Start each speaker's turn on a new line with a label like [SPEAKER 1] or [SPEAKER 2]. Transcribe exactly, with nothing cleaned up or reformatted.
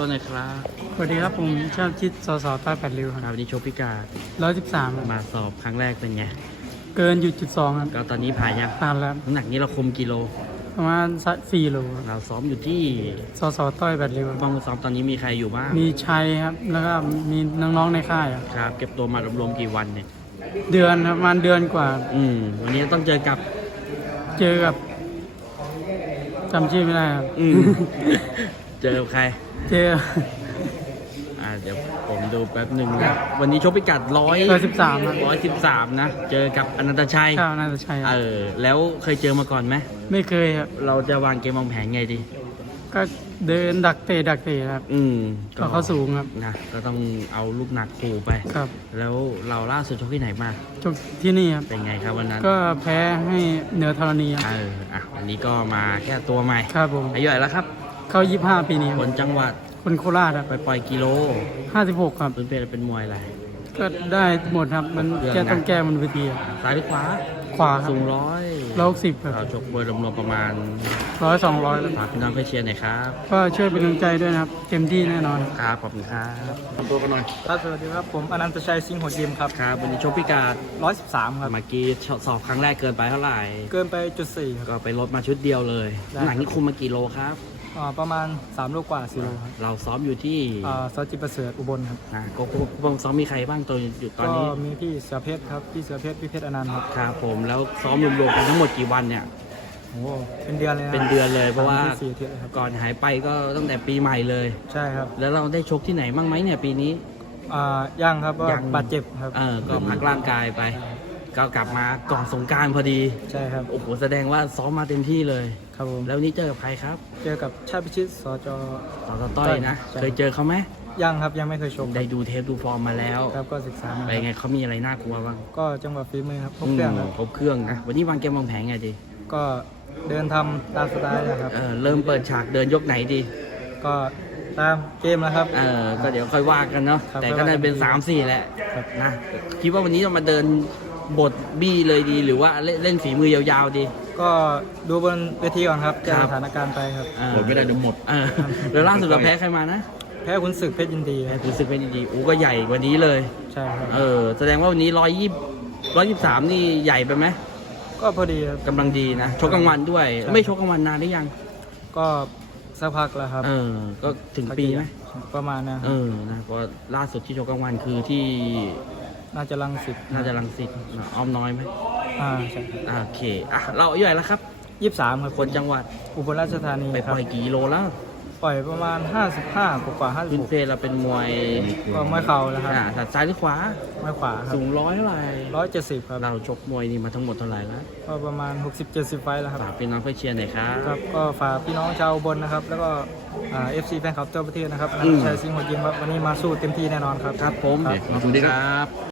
[SPEAKER 1] ตัวหน่อยครับ
[SPEAKER 2] สวัสดีครับผมชอบชิดสสใต้แปดริ้ว
[SPEAKER 1] ค
[SPEAKER 2] ค
[SPEAKER 1] รั
[SPEAKER 2] รั
[SPEAKER 1] บบ วันนี้โชว์พิการ
[SPEAKER 2] ร้อยสิบสาม
[SPEAKER 1] มาสอบครั้งแรกเป็นไง
[SPEAKER 2] เกินอยู่จุดสองครับ
[SPEAKER 1] ก็ตอนนี้ผ่านยัง
[SPEAKER 2] ผ่านแล้ว
[SPEAKER 1] น้ำหนักนี้เราคุมกิโล
[SPEAKER 2] ประมาณสักสี่โลครับ
[SPEAKER 1] เราซ้อมอยู่ที่
[SPEAKER 2] สสใต้แปดริ้วครับ
[SPEAKER 1] บ้องซ้อมตอนนี้มีใครอยู่บ้าง
[SPEAKER 2] มีชัยครับ แล้วก็มีน้องๆในค่ายครับ
[SPEAKER 1] ครับ เก็บตัวมารวมๆกี่วันเนี่ย
[SPEAKER 2] เดือนครับประมาณเดือนกว่า
[SPEAKER 1] อืมวันนี้ต้องเจอกับ
[SPEAKER 2] เจอกับจำชื่อไม่ได้ครับ
[SPEAKER 1] อืม เจอกับใคร
[SPEAKER 2] เจอ
[SPEAKER 1] อ่าเดี๋ยวผมดูแป๊บหนึ่งนะวันนี้ชกพิกัดร้อย
[SPEAKER 2] ร้อยสิบสามครับ
[SPEAKER 1] ร้อยสิบสามนะ เจอกับอนันตชัย
[SPEAKER 2] ข้าวน่าจะใช่ค
[SPEAKER 1] เอ
[SPEAKER 2] รับ
[SPEAKER 1] อแล้วเคยเจอมาก่อนไหม
[SPEAKER 2] ไม่เคยครับ
[SPEAKER 1] เราจะวางเกมวางแผนไงดี
[SPEAKER 2] ก็เดินดักเตะดักเตะครับ
[SPEAKER 1] อืม
[SPEAKER 2] ก็เขาสูงครับ
[SPEAKER 1] นะก็ต้องเอาลูกหนักขู่ไป
[SPEAKER 2] ครับ
[SPEAKER 1] แล้วเราล่าสุดชกที่ไหนมา
[SPEAKER 2] จบที่นี่ครับ
[SPEAKER 1] เป็นไงครับวันนั้น
[SPEAKER 2] ก็แพ้ให้เหนือธรณีครับ
[SPEAKER 1] เอออ่ะวันนี้ก็มาแก้ตัวใหม่
[SPEAKER 2] ครับผม
[SPEAKER 1] อายุเท่าไหร่แล้วครับ
[SPEAKER 2] เข้ายี่สิบห้าปีนี้ค
[SPEAKER 1] ครับ นจังหวัด
[SPEAKER 2] คนโคราชครับ
[SPEAKER 1] ไปปล่อยกิโล
[SPEAKER 2] ห้าสิบหกครับ
[SPEAKER 1] เป็นเป็นเป็นมวยอะไร
[SPEAKER 2] ก็ได้หมดครับ มันแก้ต้องแก้มันเวทีครับ
[SPEAKER 1] ซ้ายหรือขวา
[SPEAKER 2] ขวาครับ
[SPEAKER 1] สูงร้อย
[SPEAKER 2] ร้อยหกสิบครับ
[SPEAKER 1] เราชกมวยรวมๆประมาณ
[SPEAKER 2] ร้อยสองร้อย
[SPEAKER 1] ฝากพี่น้องเพื่อนเชียร์หน่อยครับ
[SPEAKER 2] ก็ช่วยเป็นกำลังใจด้วยนะครับ เต็มที่แน่นอน
[SPEAKER 1] ครับขอบคุณครับทำตัวกันหน่อย
[SPEAKER 2] ครับสวัสดีครับผมอนันตชัยสิงห์หัวยิมครับ
[SPEAKER 1] ครับวันนี้ชกพิการ
[SPEAKER 2] ร้อยสิบสามครับ
[SPEAKER 1] เมื่อกี้สอบครั้งแรกเกินไปเท่าไหร่
[SPEAKER 2] เกินไปจุดสี่ครับ
[SPEAKER 1] ก็ไปลดมาชุดเดียวเลย
[SPEAKER 2] ได้
[SPEAKER 1] น้ำหนักนี่คุมมากี่โลครับ
[SPEAKER 2] อ่าประมาณสามโลกว่าสี่โลครับ
[SPEAKER 1] เราซ้อมอยู่ที่
[SPEAKER 2] อ่าซอจิประเสริฐอุบลครับ
[SPEAKER 1] อ่าก็ก็ซ้อมมีใครบ้างตัวอยู่ตอน
[SPEAKER 2] ก็
[SPEAKER 1] นี้
[SPEAKER 2] มีพี่เสือเพชรครับพี่เสือเพชรพี่เพชรอนันต์ครับ
[SPEAKER 1] ครับผมแล้วซ้อมรวมๆกันทั้งหมดกี่วันเนี่ย
[SPEAKER 2] โอ้เป็นเดือนเลยนะ
[SPEAKER 1] เป็นเดือนเลยเพราะว่า
[SPEAKER 2] สมที่สี่เดือนเลยครับ
[SPEAKER 1] ก่อนหายไปก็ตั้งแต่ปีใหม่เลย
[SPEAKER 2] ใช่ครับ
[SPEAKER 1] แล้วเราได้ชกที่ไหนบ้างไหมเนี่ยปีนี้
[SPEAKER 2] อ่าย่างครับว่า
[SPEAKER 1] ยัง
[SPEAKER 2] บาดเจ็บครับ
[SPEAKER 1] เออก็พักร่างกายไป ก็กลับมาก่อนสงกรารพอดี
[SPEAKER 2] ใช่ครับ
[SPEAKER 1] โอ้โหแสดงว่าซ้อมมาเต็มที่เลย
[SPEAKER 2] ครับผม
[SPEAKER 1] แล้ววันนี้เจอกับใครครับ
[SPEAKER 2] เจอกับชาติพิชิตสจ
[SPEAKER 1] ต่อตต้อยนะ
[SPEAKER 2] ใช่
[SPEAKER 1] เคยเจอเขาไหม
[SPEAKER 2] ย่างครับยังไม่เคยชม
[SPEAKER 1] ได้ดูเทปดูฟอร์มมาแล้ว
[SPEAKER 2] ครับก็ศึกษามา
[SPEAKER 1] ไปนไงเขามีอะไรน่ากลัวบ้าง
[SPEAKER 2] ก็จังหวะฝีมือครับพบเครื่องครับ
[SPEAKER 1] มครบเครื่องนะวันนี้วางเกมวางแผนไงดี
[SPEAKER 2] ก็เดินทำตามสไตล์นะครับ
[SPEAKER 1] เออเริ่มเปิดฉากเดินยกไหนดี
[SPEAKER 2] ก็ตามเกมนะครับ
[SPEAKER 1] เออก็เดี๋ยวค่อยว่ากันเนาะ
[SPEAKER 2] ครับ
[SPEAKER 1] แต่ก็น่าจะเป็น
[SPEAKER 2] ค่อยว่ากัน
[SPEAKER 1] สามสี่แหละ
[SPEAKER 2] ครับ
[SPEAKER 1] นะ คิดว่าวันนี้เรามาเดินบทบี้เลยดี หรือว่าเล่นเล่นฝีมือยาวๆดี
[SPEAKER 2] ก็ดูบนเวทีก่อนครับแก้
[SPEAKER 1] ครับ
[SPEAKER 2] สถานการณ์ไปครับ
[SPEAKER 1] หมดไม่ได้ดูหมดเออแล้วล่าสุดเราแพ้ใครมานะ
[SPEAKER 2] แพ้คุณศึกเพชรยินดีค
[SPEAKER 1] แพ้
[SPEAKER 2] รับ
[SPEAKER 1] คุณซึกเป็นดีๆโอ้ก็ใหญ่กว่านี้เลย
[SPEAKER 2] ใช่ครับ
[SPEAKER 1] เออ แสดงว่าวันนี้ร้อยยี่ร้อยยี่สามนี่ใหญ่ไปไหม
[SPEAKER 2] ก็พอดีครับ
[SPEAKER 1] กำลังดีนะ ชกกลางวันด้วย
[SPEAKER 2] ใช่
[SPEAKER 1] ไม่ชกกลางวันนานหรือยัง
[SPEAKER 2] ก็สักพักแล้วครับ
[SPEAKER 1] เออ ก็ถึงปีไหม
[SPEAKER 2] ประมาณนะค
[SPEAKER 1] เอ
[SPEAKER 2] รับ
[SPEAKER 1] อ นะเพราะล่าสุดที่ชกกลางวันคือที่
[SPEAKER 2] น่าจะลังสิต
[SPEAKER 1] น่าจะรังสิตอ้อมน้อยไหม
[SPEAKER 2] อ่าใช่
[SPEAKER 1] อ่าโอเค อ่ะ เราอายุเท่าไหร่แล้วครับ
[SPEAKER 2] ยี่สิบสามครับ
[SPEAKER 1] คนจังหวัด
[SPEAKER 2] อุบลราชธานี
[SPEAKER 1] ไป
[SPEAKER 2] ค
[SPEAKER 1] ป
[SPEAKER 2] รับ
[SPEAKER 1] ล่อยกี่กิโลแล้ว
[SPEAKER 2] ปล่อยประมาณห้าสิบห้ากว่าห้าสิบ
[SPEAKER 1] พื้น
[SPEAKER 2] หก
[SPEAKER 1] เพเราเป็นมวย
[SPEAKER 2] ก็ไม่เข่าแล้วครับ
[SPEAKER 1] อ่าถัดซ้ายหรือขวา
[SPEAKER 2] ไม่ขวาครับ
[SPEAKER 1] สูงร้อยเท่าไหร่
[SPEAKER 2] ร้อยเจ็ดสิบครับ
[SPEAKER 1] เราชกมวยนี่มาทั้งหมดเท่าไหร่แล้ว
[SPEAKER 2] ก็ประมาณหกสิบเจ็ดสิบไฟล์แล้วครับ
[SPEAKER 1] ฝากพี่น้องเพื่อนเชียร์หน่อยครับ
[SPEAKER 2] ครับก็ฝากพี่น้องชาวอุบลนะครับ แล้วก็เอฟซีแฟนคลับทั่วประเทศนะครับนั
[SPEAKER 1] อื
[SPEAKER 2] ก
[SPEAKER 1] ม
[SPEAKER 2] ชัยสิงห์หัวยิมครับวันนี้มาสู้เต็มที่แน่นอนครับ
[SPEAKER 1] ครับผม
[SPEAKER 2] ครับ
[SPEAKER 1] ขอบคุณครับ